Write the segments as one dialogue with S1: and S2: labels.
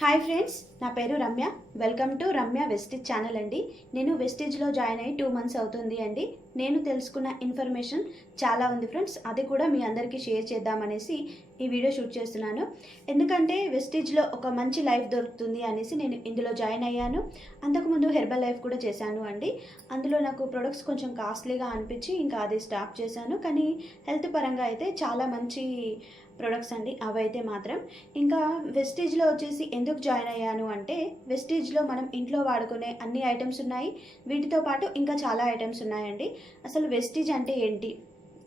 S1: Hi friends నా పేరు Ramya. Welcome to Ramya Vestige channel అండి. నేను వెస్టిజ్లో జాయిన్ అయ్యి టూ మంత్స్ అవుతుంది అండి. నేను తెలుసుకున్న ఇన్ఫర్మేషన్ చాలా ఉంది ఫ్రెండ్స్. అది కూడా మీ అందరికీ షేర్ చేద్దామనేసి ఈ వీడియో షూట్ చేస్తున్నాను. ఎందుకంటే వెస్టేజ్లో ఒక మంచి లైఫ్ దొరుకుతుంది అనేసి నేను ఇందులో జాయిన్ అయ్యాను. అంతకుముందు హెర్బల్ లైఫ్ కూడా చేశాను అండి. అందులో నాకు ప్రొడక్ట్స్ కొంచెం కాస్ట్లీగా అనిపించి ఇంకా అది స్టాప్ చేశాను. కానీ హెల్త్ పరంగా అయితే చాలా మంచి ప్రొడక్ట్స్ అండి. అవైతే మాత్రం. ఇంకా వెస్టేజ్లో వచ్చేసి ఎందుకు జాయిన్ అయ్యాను అంటే వెస్టేజ్లో మనం ఇంట్లో వాడుకునే అన్ని ఐటమ్స్ ఉన్నాయి. వీటితో పాటు ఇంకా చాలా ఐటమ్స్ ఉన్నాయండి. అసలు వెస్టేజ్ అంటే ఏంటి?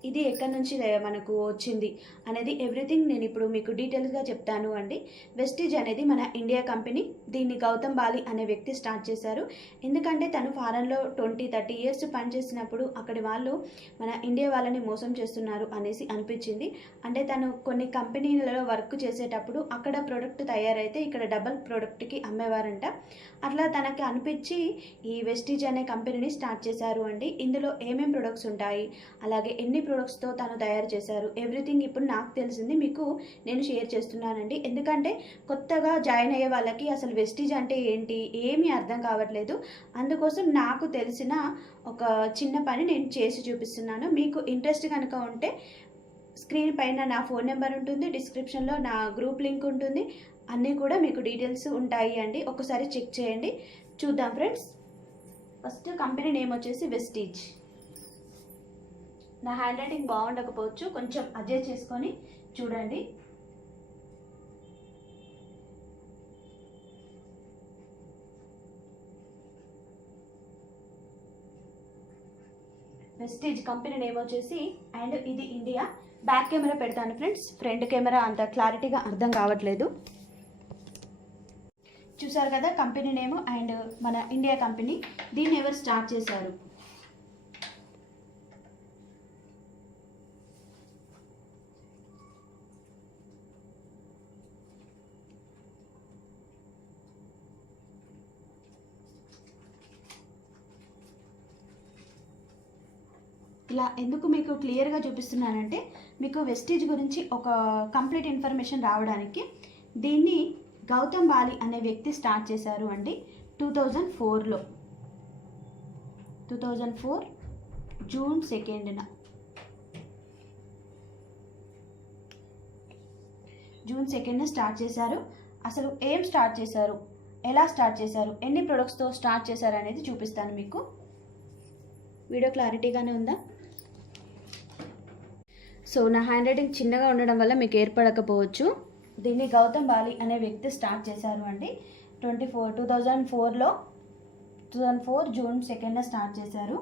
S1: ఇది ఎక్కడి నుంచి మనకు వచ్చింది అనేది ఎవ్రీథింగ్ నేను ఇప్పుడు మీకు డీటెయిల్స్గా చెప్తాను అండి. వెస్టిజ్ అనేది మన ఇండియా కంపెనీ దీన్ని గౌతమ్ బాలి అనే వ్యక్తి స్టార్ట్ చేశారు. ఎందుకంటే తను ఫారెన్లో ట్వంటీ థర్టీ ఇయర్స్ పనిచేసినప్పుడు అక్కడి వాళ్ళు మన ఇండియా వాళ్ళని మోసం చేస్తున్నారు అనేసి అనిపించింది. అంటే తను కొన్ని కంపెనీలలో వర్క్ చేసేటప్పుడు అక్కడ ప్రోడక్ట్ తయారైతే ఇక్కడ డబల్ ప్రోడక్ట్కి అమ్మేవారంట. అట్లా తనకి అనిపించి ఈ వెస్టీజ్ అనే కంపెనీని స్టార్ట్ చేశారు అండి. ఇందులో ఏమేం ప్రొడక్ట్స్ ఉంటాయి? అలాగే ఎన్ని ప్రొడక్ట్స్తో తను తయారు చేశారు. ఎవ్రీథింగ్ ఇప్పుడు నాకు తెలిసింది మీకు నేను షేర్ చేస్తున్నానండి. ఎందుకంటే కొత్తగా జాయిన్ అయ్యే వాళ్ళకి అసలు వెస్టీజ్ అంటే ఏంటి ఏమీ అర్థం కావట్లేదు. అందుకోసం నాకు తెలిసిన ఒక చిన్న పని నేను చేసి చూపిస్తున్నాను. మీకు ఇంట్రెస్ట్ కనుక ఉంటే స్క్రీన్ పైన నా ఫోన్ నెంబర్ ఉంటుంది డిస్క్రిప్షన్లో నా గ్రూప్ లింక్ ఉంటుంది. అన్నీ కూడా మీకు డీటెయిల్స్ ఉంటాయి అండి. ఒకసారి చెక్ చేయండి. చూద్దాం ఫ్రెండ్స్ ఫస్ట్ కంపెనీ నేమ్ వచ్చేసి వెస్టీజ్ నా హ్యాండ్ రైటింగ్ బాగుండకపోవచ్చు కొంచెం అడ్జస్ట్ చేసుకొని చూడండి. వెస్టీజ్ కంపెనీ నేమ్ వచ్చేసి అండ్ ఇది ఇండియా బ్యాక్ కెమెరా పెడతాను ఫ్రెండ్స్ ఫ్రంట్ కెమెరా అంత క్లారిటీగా అర్థం కావట్లేదు. చూసారు కదా కంపెనీ నేమ్ అండ్ మన ఇండియా కంపెనీ దీన్ని ఎవరు స్టార్ట్ చేశారు? ఇలా ఎందుకు మీకు క్లియర్గా చూపిస్తున్నానంటే మీకు వెస్టేజ్ గురించి ఒక కంప్లీట్ ఇన్ఫర్మేషన్ రావడానికి దీన్ని గౌతమ్ బాలి అనే వ్యక్తి స్టార్ట్ చేశారు అండి టూ థౌజండ్ ఫోర్లో. టూ థౌజండ్ ఫోర్ జూన్ సెకండ్న. జూన్ సెకండ్న స్టార్ట్ చేశారు. అసలు ఏం స్టార్ట్ చేశారు? ఎలా స్టార్ట్ చేశారు? ఎన్ని ప్రొడక్ట్స్తో స్టార్ట్ చేశారు అనేది చూపిస్తాను మీకు. వీడియో క్లారిటీగానే ఉందా? సో నా హ్యాండ్ రైటింగ్ చిన్నగా ఉండడం వల్ల మీకు ఏర్పడకపోవచ్చు. దీన్ని గౌతమ్ బాలి అనే వ్యక్తి స్టార్ట్ చేశారు అండి. ట్వంటీ ఫోర్ టూ థౌజండ్ ఫోర్లో టూ థౌజండ్ ఫోర్ జూన్ సెకండ్న స్టార్ట్ చేశారు.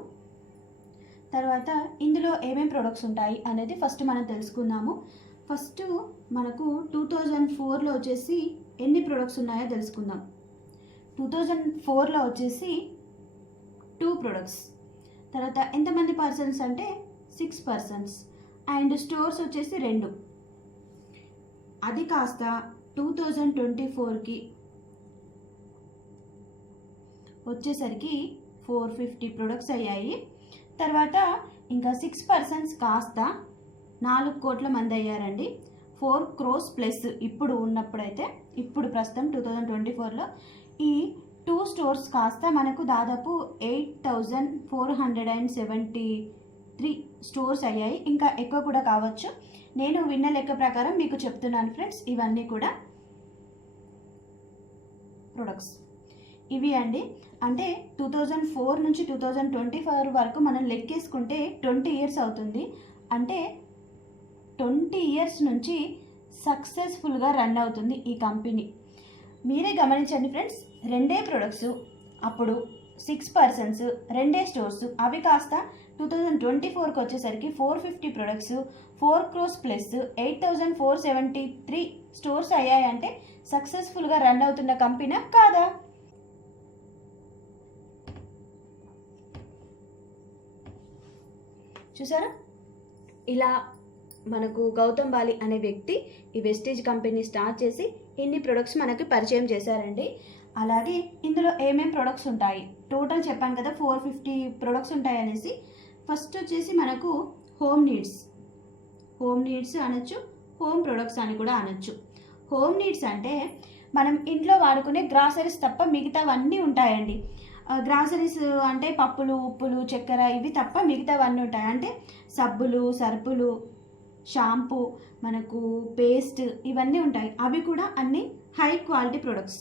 S1: తర్వాత ఇందులో ఏమేమి ప్రొడక్ట్స్ ఉంటాయి అనేది ఫస్ట్ మనం తెలుసుకుందాము. ఫస్ట్ మనకు టూ థౌజండ్ ఫోర్లో వచ్చేసి ఎన్ని ప్రొడక్ట్స్ ఉన్నాయో తెలుసుకుందాం. టూ థౌజండ్ ఫోర్లో వచ్చేసి టూ ప్రొడక్ట్స్ తర్వాత ఎంతమంది పర్సన్స్ అంటే సిక్స్ పర్సన్స్ అండ్ స్టోర్స్ వచ్చేసి రెండు. అది కాస్త టూ థౌజండ్ ట్వంటీ ఫోర్కి వచ్చేసరికి ఫోర్ ఫిఫ్టీ ప్రొడక్ట్స్ అయ్యాయి. తర్వాత ఇంకా సిక్స్ పర్సన్స్ కాస్త నాలుగు కోట్ల మంది అయ్యారండి. ఫోర్ క్రోస్ ప్లస్ ఇప్పుడు ఉన్నప్పుడైతే ఇప్పుడు ప్రస్తుతం టూ థౌజండ్ ట్వంటీ ఫోర్లో ఈ టూ స్టోర్స్ కాస్త మనకు దాదాపు eight thousand four hundred and seventy three stores అయ్యాయి. ఇంకా ఎక్కువ కూడా కావచ్చు. నేను విన్న లెక్క ప్రకారం మీకు చెప్తున్నాను ఫ్రెండ్స్ ఇవన్నీ కూడా ప్రొడక్ట్స్ ఇవి అండి. అంటే టూ థౌజండ్ ఫోర్ నుంచి టూ థౌజండ్ ట్వంటీ ఫోర్ వరకు మనం లెక్కేసుకుంటే ట్వంటీ ఇయర్స్ అవుతుంది. అంటే ట్వంటీ ఇయర్స్ నుంచి సక్సెస్ఫుల్గా రన్ అవుతుంది ఈ కంపెనీ మీరే గమనించండి ఫ్రెండ్స్ రెండే ప్రొడక్ట్స్ అప్పుడు సిక్స్ పర్సన్స్ రెండే స్టోర్స్ అవి కాస్త టూ థౌజండ్ ట్వంటీ ఫోర్కి వచ్చేసరికి four fifty products four crores plus eight thousand four seventy three stores అయ్యాయంటే సక్సెస్ఫుల్గా రన్ అవుతున్న కంపెనీ కాదా? చూసారా? ఇలా మనకు గౌతమ్ బాలి అనే వ్యక్తి ఈ వెస్టేజ్ కంపెనీ స్టార్ట్ చేసి ఇన్ని ప్రొడక్ట్స్ మనకి పరిచయం చేశారండి. అలాగే ఇందులో ఏమేం ప్రొడక్ట్స్ ఉంటాయి? టోటల్ చెప్పాను కదా ఫోర్ ఫిఫ్టీ ప్రొడక్ట్స్ ఉంటాయి అనేసి ఫస్ట్ వచ్చేసి మనకు హోమ్ నీడ్స్. హోమ్ నీడ్స్ అనొచ్చు హోమ్ ప్రొడక్ట్స్ అని కూడా అనొచ్చు. హోమ్ నీడ్స్ అంటే మనం ఇంట్లో వాడుకునే గ్రాసరీస్ తప్ప మిగతావన్నీ ఉంటాయండి. గ్రాసరీస్ అంటే పప్పులు ఉప్పులు చక్కెర ఇవి తప్ప మిగతావన్నీ ఉంటాయి. అంటే సబ్బులు సరుపులు షాంపూ మనకు పేస్ట్ ఇవన్నీ ఉంటాయి. అవి కూడా అన్ని high quality products.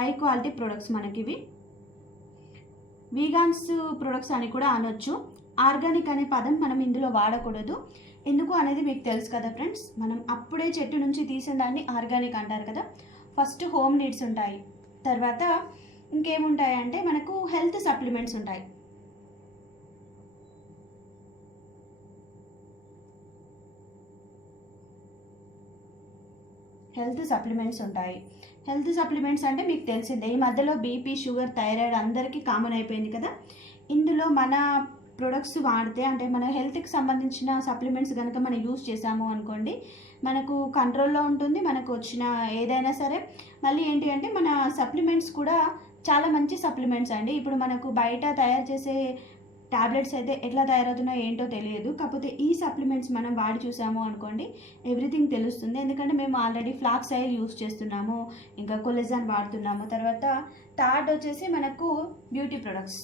S1: High quality products మనకివి. Vegans products అని కూడా అనొచ్చు. ఆర్గానిక్ అనే పదం మనం ఇందులో వాడకూడదు. ఎందుకు అనేది మీకు తెలుసు కదా ఫ్రెండ్స్. మనం అప్పుడే చెట్టు నుంచి తీసిన దాన్ని ఆర్గానిక్ అంటారు కదా. ఫస్ట్ హోమ్ నీడ్స్ ఉంటాయి. తర్వాత ఇంకేముంటాయి అంటే మనకు హెల్త్ సప్లిమెంట్స్ ఉంటాయి. హెల్త్ సప్లిమెంట్స్ ఉంటాయి. హెల్త్ సప్లిమెంట్స్ అంటే మీకు తెలిసిందే. ఈ మధ్యలో బీపీ షుగర్ థైరాయిడ్ అందరికీ కామన్ అయిపోయింది కదా. ఇందులో మన ప్రొడక్ట్స్ వాడితే అంటే మన హెల్త్కి సంబంధించిన సప్లిమెంట్స్ కనుక మనం యూస్ చేసాము అనుకోండి మనకు కంట్రోల్లో ఉంటుంది మనకు వచ్చిన ఏదైనా సరే. మళ్ళీ ఏంటి అంటే మన సప్లిమెంట్స్ కూడా చాలా మంచి సప్లిమెంట్స్ అండి. ఇప్పుడు మనకు బయట తయారు చేసే టాబ్లెట్స్ అయితే ఎట్లా తయారవుతున్నాయో ఏంటో తెలియదు. కాకపోతే ఈ సప్లిమెంట్స్ మనం వాడి చూసాము అనుకోండి ఎవ్రీథింగ్ తెలుస్తుంది. ఎందుకంటే మేము ఆల్రెడీ ఫ్లాక్స్ ఆయిల్ యూస్ చేస్తున్నాము ఇంకా కొలెజాన్ వాడుతున్నాము. తర్వాత థర్డ్ వచ్చేసి మనకు బ్యూటీ ప్రొడక్ట్స్.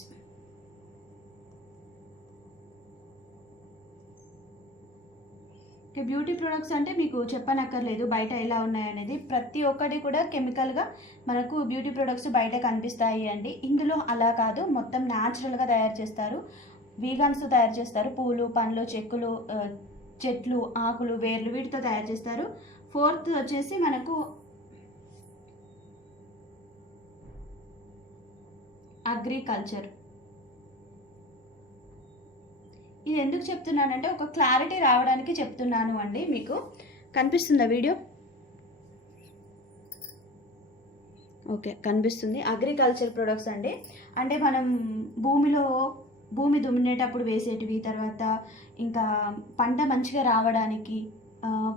S1: బ్యూటీ ప్రొడక్ట్స్ అంటే మీకు చెప్పనక్కర్లేదు బయట ఎలా ఉన్నాయనేది ప్రతి ఒక్కటి కూడా కెమికల్గా మనకు బ్యూటీ ప్రొడక్ట్స్ బయట కనిపిస్తాయి అండి. ఇందులో అలా కాదు మొత్తం న్యాచురల్గా తయారు చేస్తారు. వీగన్స్ తయారు చేస్తారు. పూలు పండ్లు చెక్కులు చెట్లు ఆకులు వేర్లు వీటితో తయారు చేస్తారు. ఫోర్త్ వచ్చేసి మనకు అగ్రికల్చర్ ఇది ఎందుకు చెప్తున్నానంటే ఒక క్లారిటీ రావడానికి చెప్తున్నాను అండి మీకు. కనిపిస్తుందా వీడియో? ఓకే కనిపిస్తుంది. అగ్రికల్చర్ ప్రొడక్ట్స్ అండి. అంటే మనం భూమిలో భూమి దుమ్మినేటప్పుడు వేసేటివి తర్వాత ఇంకా పంట మంచిగా రావడానికి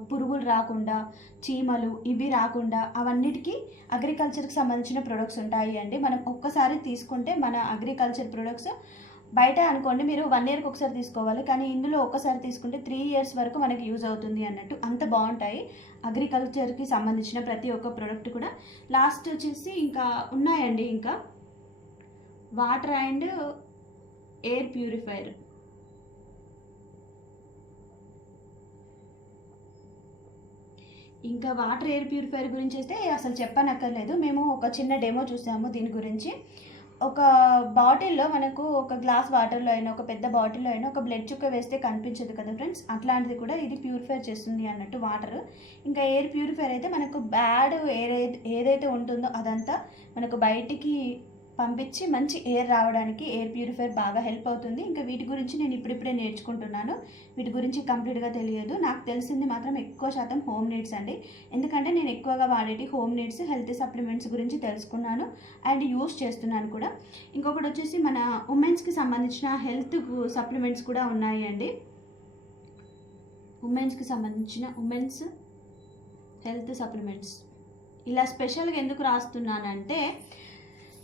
S1: పురుగులు రాకుండా చీమలు ఇవి రాకుండా అవన్నిటికీ అగ్రికల్చర్కి సంబంధించిన ప్రొడక్ట్స్ ఉంటాయి అండి. మనం ఒక్కసారి తీసుకుంటే మన అగ్రికల్చర్ ప్రొడక్ట్స్ బయట అనుకోండి మీరు వన్ ఇయర్కి ఒకసారి తీసుకోవాలి కానీ ఇందులో ఒక్కసారి తీసుకుంటే త్రీ ఇయర్స్ వరకు మనకి యూజ్ అవుతుంది అన్నట్టు అంత బాగుంటాయి. అగ్రికల్చర్కి సంబంధించిన ప్రతి ఒక్క ప్రోడక్ట్ కూడా. లాస్ట్ వచ్చేసి ఇంకా ఉన్నాయండి ఇంకా. వాటర్ అండ్ ఎయిర్ ప్యూరిఫైయర్ ఇంకా వాటర్ ఎయిర్ ప్యూరిఫైయర్ గురించి అయితే అసలు చెప్పనక్కర్లేదు. మేము ఒక చిన్న డెమో చూసాము దీని గురించి. ఒక బాటిల్లో మనకు ఒక గ్లాస్ వాటర్లో అయినా ఒక పెద్ద బాటిల్లో అయినా ఒక బ్లడ్ చుక్క వేస్తే కనిపించదు కదా ఫ్రెండ్స్? అట్లాంటిది కూడా ఇది ప్యూరిఫై చేస్తుంది అన్నట్టు వాటర్. ఇంకా ఎయిర్ ప్యూరిఫైర్ అయితే మనకు బ్యాడ్ ఎయిర్ ఏదైతే ఉంటుందో అదంతా మనకు బయటికి పంపించి మంచి ఎయిర్ రావడానికి ఎయిర్ ప్యూరిఫైర్ బాగా హెల్ప్ అవుతుంది. ఇంకా వీటి గురించి నేను ఇప్పుడిప్పుడే నేర్చుకుంటున్నాను. వీటి గురించి కంప్లీట్గా తెలియదు. నాకు తెలిసింది మాత్రం ఎక్కువ శాతం హోమ్ నీడ్స్ అండి. ఎందుకంటే నేను ఎక్కువగా వాడేటి హోమ్ నీడ్స్ హెల్త్ సప్లిమెంట్స్ గురించి తెలుసుకున్నాను అండ్ యూస్ చేస్తున్నాను కూడా. ఇంకొకటి వచ్చేసి మన ఉమెన్స్కి సంబంధించిన హెల్త్ సప్లిమెంట్స్ కూడా ఉన్నాయి అండి. ఉమెన్స్కి సంబంధించిన ఉమెన్స్ హెల్త్ సప్లిమెంట్స్. ఇలా స్పెషల్గా ఎందుకు రాస్తున్నానంటే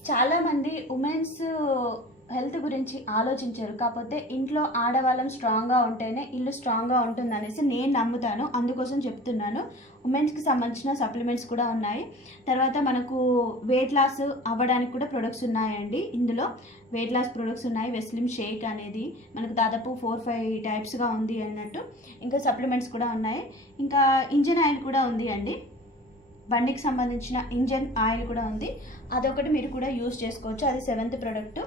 S1: చాలామంది ఉమెన్స్ uh, హెల్త్ గురించి ఆలోచించరు. కాకపోతే ఇంట్లో ఆడవాళ్ళం స్ట్రాంగ్గా ఉంటేనే ఇల్లు స్ట్రాంగ్గా ఉంటుందనేసి నేను నమ్ముతాను. అందుకోసం చెప్తున్నాను. ఉమెన్స్కి సంబంధించిన సప్లిమెంట్స్ కూడా ఉన్నాయి. తర్వాత మనకు వెయిట్ లాస్ అవ్వడానికి కూడా ప్రొడక్ట్స్ ఉన్నాయండి. ఇందులో వెయిట్ లాస్ ప్రొడక్ట్స్ ఉన్నాయి. వెస్లిమ్ షేక్ అనేది మనకు దాదాపు ఫోర్ ఫైవ్ టైప్స్గా ఉంది అన్నట్టు. ఇంకా సప్లిమెంట్స్ కూడా ఉన్నాయి. ఇంకా ఇంజన్ ఆయిల్ కూడా ఉంది అండి. బండికి సంబంధించిన ఇంజన్ ఆయిల్ కూడా ఉంది. అదొకటి మీరు కూడా యూస్ చేసుకోవచ్చు. అది సెవెంత్ ప్రోడక్ట్.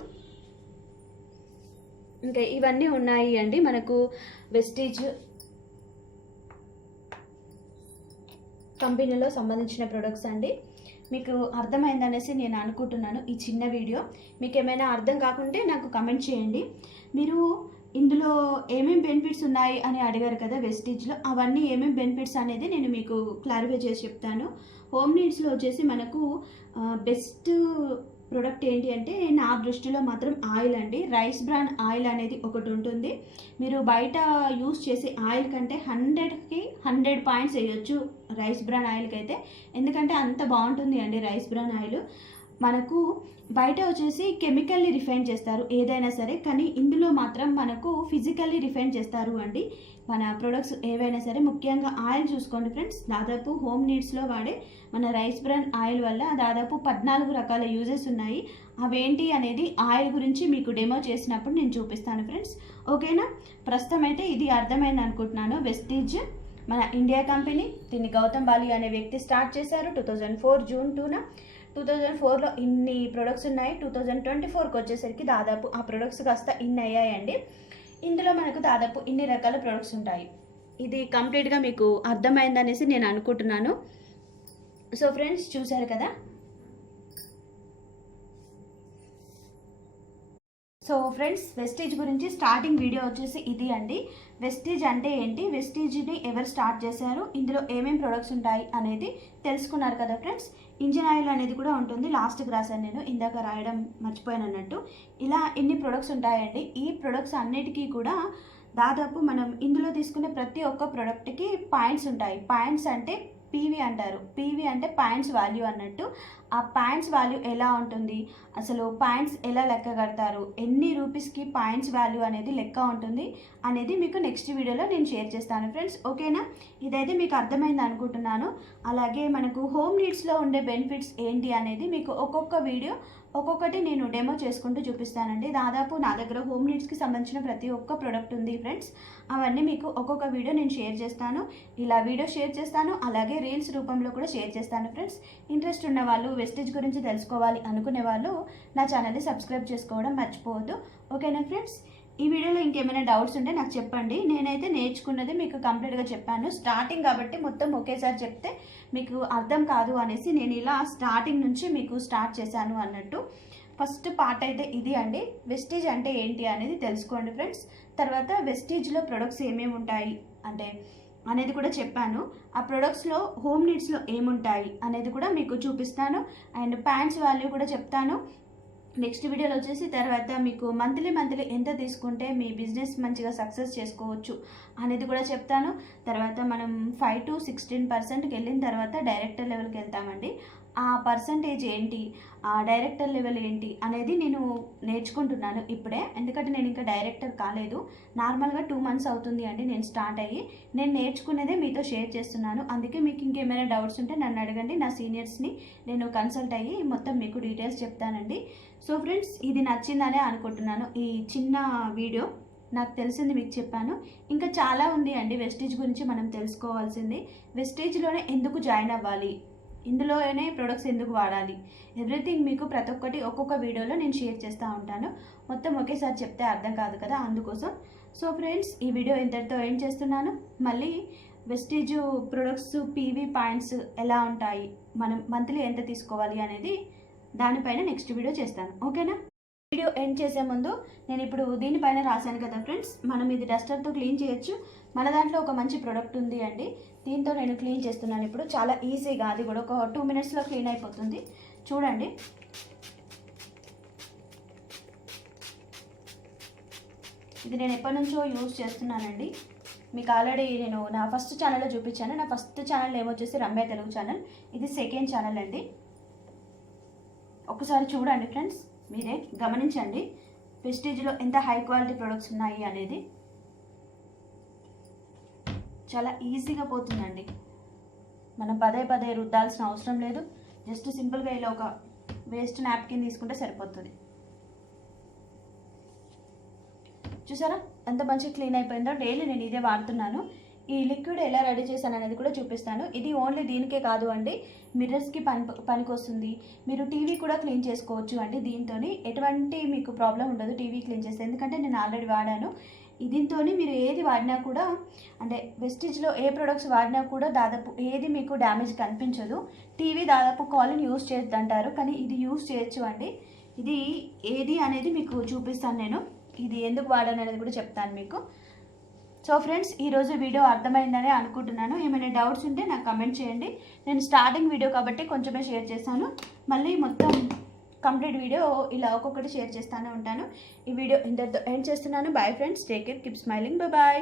S1: ఇంకా ఇవన్నీ ఉన్నాయి అండి. మనకు వెస్టీజ్ కంపెనీలో సంబంధించిన ప్రొడక్ట్స్ అండి. మీకు అర్థమైందనేసి నేను అనుకుంటున్నాను ఈ చిన్న వీడియో. మీకు ఏమైనా అర్థం కాకుంటే నాకు కమెంట్ చేయండి. మీరు ఇందులో ఏమేమి బెనిఫిట్స్ ఉన్నాయి అని అడిగారు కదా వెస్టీజ్లో అవన్నీ ఏమేమి బెనిఫిట్స్ అనేది నేను మీకు క్లారిఫై చేసి చెప్తాను. హోమ్ నీడ్స్లో వచ్చేసి మనకు బెస్ట్ ప్రోడక్ట్ ఏంటి అంటే నా దృష్టిలో మాత్రం ఆయిల్ అండి. రైస్ బ్రాండ్ ఆయిల్ అనేది ఒకటి ఉంటుంది. మీరు బయట యూస్ చేసే ఆయిల్ కంటే హండ్రెడ్కి హండ్రెడ్ పాయింట్స్ వేయొచ్చు రైస్ బ్రాన్ ఆయిల్కి అయితే ఎందుకంటే అంత బాగుంటుంది అండి రైస్ బ్రాన్ ఆయిల్. మనకు బయట వచ్చేసి కెమికల్లీ రిఫైన్ చేస్తారు ఏదైనా సరే కానీ ఇందులో మాత్రం మనకు ఫిజికల్లీ రిఫైన్ చేస్తారు అండి. మన ప్రొడక్ట్స్ ఏవైనా సరే ముఖ్యంగా ఆయిల్ చూసుకోండి ఫ్రెండ్స్. దాదాపు హోమ్ నీడ్స్లో వాడే మన రైస్ బ్రాన్ ఆయిల్ వల్ల దాదాపు పద్నాలుగు రకాల యూజెస్ ఉన్నాయి. అవేంటి అనేది ఆయిల్ గురించి మీకు డెమో చేసినప్పుడు నేను చూపిస్తాను ఫ్రెండ్స్. ఓకేనా? ప్రస్తుతం అయితే ఇది అర్థమైంది అనుకుంటున్నాను. వెస్టీజ్ మన ఇండియా కంపెనీ దీన్ని గౌతమ్ బాలి అనే వ్యక్తి స్టార్ట్ చేశారు. టూ థౌజండ్ ఫోర్ జూన్ టూన టూ థౌజండ్ ఫోర్లో ఇన్ని ప్రొడక్ట్స్ ఉన్నాయి. టూ థౌజండ్ ట్వంటీ ఫోర్కి వచ్చేసరికి దాదాపు ఆ ప్రొడక్ట్స్ కాస్త ఇన్ని అయ్యాయండి. ఇందులో మనకు దాదాపు ఇన్ని రకాల ప్రొడక్ట్స్ ఉంటాయి. ఇది కంప్లీట్గా మీకు అర్థమైందనేసి నేను అనుకుంటున్నాను. సో ఫ్రెండ్స్ చూశారు కదా? సో ఫ్రెండ్స్ వెస్టేజ్ గురించి స్టార్టింగ్ వీడియో వచ్చేసి ఇది అండి. వెస్టేజ్ అంటే ఏంటి? వెస్టీజ్ని ఎవరు స్టార్ట్ చేశారు? ఇందులో ఏమేమి ప్రొడక్ట్స్ ఉంటాయి అనేది తెలుసుకున్నారు కదా ఫ్రెండ్స్. ఇంజిన్ ఆయిల్ అనేది కూడా ఉంటుంది. లాస్ట్కి రాశాను నేను. ఇందాక రాయడం మర్చిపోయాను అన్నట్టు. ఇలా ఎన్ని ప్రొడక్ట్స్ ఉంటాయండి? ఈ ప్రొడక్ట్స్ అన్నిటికీ కూడా దాదాపు మనం ఇందులో తీసుకునే ప్రతి ఒక్క ప్రోడక్ట్కి పాయింట్స్ ఉంటాయి. పాయింట్స్ అంటే పీవీ అంటారు. పీవీ అంటే పాయింట్స్ వాల్యూ అన్నట్టు. ఆ పాయింట్స్ వాల్యూ ఎలా ఉంటుంది? అసలు పాయింట్స్ ఎలా లెక్క కడతారు? ఎన్ని రూపీస్కి పాయింట్స్ వాల్యూ అనేది లెక్క ఉంటుంది? అనేది మీకు నెక్స్ట్ వీడియోలో నేను షేర్ చేస్తాను ఫ్రెండ్స్. ఓకేనా? ఇదైతే మీకు అర్థమైంది అనుకుంటున్నాను. అలాగే మనకు హోమ్ నీడ్స్లో ఉండే బెనిఫిట్స్ ఏంటి అనేది మీకు ఒక్కొక్క వీడియో ఒక్కొక్కటి నేను డెమో చేసుకుంటూ చూపిస్తానండి. దాదాపు నా దగ్గర హోమ్ నీడ్స్కి సంబంధించిన ప్రతి ఒక్క ప్రోడక్ట్ ఉంది ఫ్రెండ్స్. అవన్నీ మీకు ఒక్కొక్క వీడియో నేను షేర్ చేస్తాను. ఇలా వీడియో షేర్ చేస్తాను. అలాగే రీల్స్ రూపంలో కూడా షేర్ చేస్తాను ఫ్రెండ్స్. ఇంట్రెస్ట్ ఉన్న వాళ్ళు వెస్టేజ్ గురించి తెలుసుకోవాలి అనుకునే వాళ్ళు నా ఛానల్ని సబ్స్క్రైబ్ చేసుకోవడం మర్చిపోవద్దు. ఓకేనా ఫ్రెండ్స్? ఈ వీడియోలో ఇంకేమైనా డౌట్స్ ఉంటే నాకు చెప్పండి. నేనైతే నేర్చుకున్నది మీకు కంప్లీట్గా చెప్పాను. స్టార్టింగ్ కాబట్టి మొత్తం ఒకేసారి చెప్తే మీకు అర్థం కాదు అనేసి నేను ఇలా స్టార్టింగ్ నుంచి మీకు స్టార్ట్ చేశాను అన్నట్టు. ఫస్ట్ పార్ట్ అయితే ఇది అండి. వెస్టీజ్ అంటే ఏంటి అనేది తెలుసుకోండి ఫ్రెండ్స్ తర్వాత వెస్టీజ్లో ప్రొడక్ట్స్ ఏమేమి ఉంటాయి అంటే అనేది కూడా చెప్పాను. ఆ ప్రొడక్ట్స్లో హోమ్ నీడ్స్లో ఏముంటాయి అనేది కూడా మీకు చూపిస్తాను. అండ్ ప్యాంట్స్ వాల్యూ కూడా చెప్తాను. నెక్స్ట్ వీడియోలో వచ్చేసి తర్వాత మీకు మంత్లీ మంత్లీ ఎంత తీసుకుంటే మీ బిజినెస్ మంచిగా సక్సెస్ చేసుకోవచ్చు అనేది కూడా చెప్తాను. తర్వాత మనం ఫైవ్ టు సిక్స్టీన్ పర్సెంట్కి వెళ్ళిన తర్వాత డైరెక్టర్ లెవెల్కి వెళ్తామండి. ఆ పర్సంటేజ్ ఏంటి? ఆ డైరెక్టర్ లెవెల్ ఏంటి? అనేది నేను నేర్చుకుంటున్నాను ఇప్పుడే. ఎందుకంటే నేను ఇంకా డైరెక్టర్ కాలేదు. నార్మల్గా టూ మంత్స్ అవుతుంది అండి నేను స్టార్ట్ అయ్యి. నేను నేర్చుకునేదే మీతో షేర్ చేస్తున్నాను. అందుకే మీకు ఇంకేమైనా డౌట్స్ ఉంటే నన్ను అడగండి. నా సీనియర్స్ని నేను కన్సల్ట్ అయ్యి మొత్తం మీకు డీటెయిల్స్ చెప్తానండి. సో ఫ్రెండ్స్ ఇది నచ్చిందనే అనుకుంటున్నాను. ఈ చిన్న వీడియో నాకు తెలిసింది మీకు చెప్పాను. ఇంకా చాలా ఉంది అండి వెస్టేజ్ గురించి మనం తెలుసుకోవాల్సింది. వెస్టేజ్లోనే ఎందుకు జాయిన్ అవ్వాలి? ఇందులోనే ప్రొడక్ట్స్ ఎందుకు వాడాలి? ఎవ్రీథింగ్ మీకు ప్రతి ఒక్కటి ఒక్కొక్క వీడియోలో నేను షేర్ చేస్తూ ఉంటాను. మొత్తం ఒకేసారి చెప్తే అర్థం కాదు కదా అందుకోసం. సో ఫ్రెండ్స్ ఈ వీడియో ఇంతటితో ఏం చేస్తున్నాను. మళ్ళీ వెస్టేజ్ ప్రొడక్ట్స్ పీవీ పాయింట్స్ ఎలా ఉంటాయి? మనం మంత్లీ ఎంత తీసుకోవాలి అనేది దానిపైన నెక్స్ట్ వీడియో చేస్తాను. ఓకేనా? వీడియో ఎండ్ చేసే ముందు నేను ఇప్పుడు దీనిపైన రాశాను కదా ఫ్రెండ్స్ మనం ఇది డస్టర్తో క్లీన్ చేయొచ్చు. మన దాంట్లో ఒక మంచి ప్రోడక్ట్ ఉంది అండి. దీంతో నేను క్లీన్ చేస్తున్నాను ఇప్పుడు. చాలా ఈజీగా అది కూడా ఒక టూ మినిట్స్లో క్లీన్ అయిపోతుంది. చూడండి. ఇది నేను ఎప్పటి నుంచో యూజ్ చేస్తున్నానండి. మీకు ఆల్రెడీ నేను నా ఫస్ట్ ఛానల్లో చూపించాను. నా ఫస్ట్ ఛానల్ ఏమొచ్చేసి రమ్య తెలుగు ఛానల్. ఇది సెకండ్ ఛానల్ అండి. ఒకసారి చూడండి ఫ్రెండ్స్ మీరే గమనించండి. ప్రెస్టీజ్లో ఎంత హై క్వాలిటీ ప్రొడక్ట్స్ ఉన్నాయి అనేది చాలా ఈజీగా పోతుందండి. మనం పదే పదే రుద్దాల్సిన అవసరం లేదు. జస్ట్ సింపుల్గా ఇలా ఒక వేస్ట్ నాప్కిన్ తీసుకుంటే సరిపోతుంది. చూసారా? ఎంత మంచిగా క్లీన్ అయిపోయిందో. డైలీ నేను ఇదే వాడుతున్నాను. ఈ లిక్విడ్ ఎలా రెడీ చేశాను అనేది కూడా చూపిస్తాను. ఇది ఓన్లీ దీనికే కాదు అండి మిర్రర్స్కి పని పనికొస్తుంది. మీరు టీవీ కూడా క్లీన్ చేసుకోవచ్చు అండి దీంతో ఎటువంటి మీకు ప్రాబ్లం ఉండదు టీవీ క్లీన్ చేస్తే. ఎందుకంటే నేను ఆల్రెడీ వాడాను. దీంతో మీరు ఏది వాడినా కూడా అంటే వెస్టిజ్లో ఏ ప్రొడక్ట్స్ వాడినా కూడా దాదాపు ఏది మీకు డ్యామేజ్ కనిపించదు. టీవీ దాదాపు కాలిని యూస్ చేయొద్దు అంటారు కానీ ఇది యూస్ చేయొచ్చు అండి. ఇది ఏది అనేది మీకు చూపిస్తాను నేను. ఇది ఎందుకు వాడాను అనేది కూడా చెప్తాను మీకు. సో ఫ్రెండ్స్ ఈరోజు వీడియో అర్థమైందని అనుకుంటున్నాను. ఏమైనా డౌట్స్ ఉంటే నాకు కమెంట్ చేయండి. నేను స్టార్టింగ్ వీడియో కాబట్టి కొంచెమే షేర్ చేశాను మళ్ళీ మొత్తం కంప్లీట్ వీడియో ఇలా ఒక్కొక్కటి షేర్ చేస్తూనే ఉంటాను. ఈ వీడియో ఇంతటితో ఎండ్ చేస్తున్నాను. Bye friends take care keep smiling bye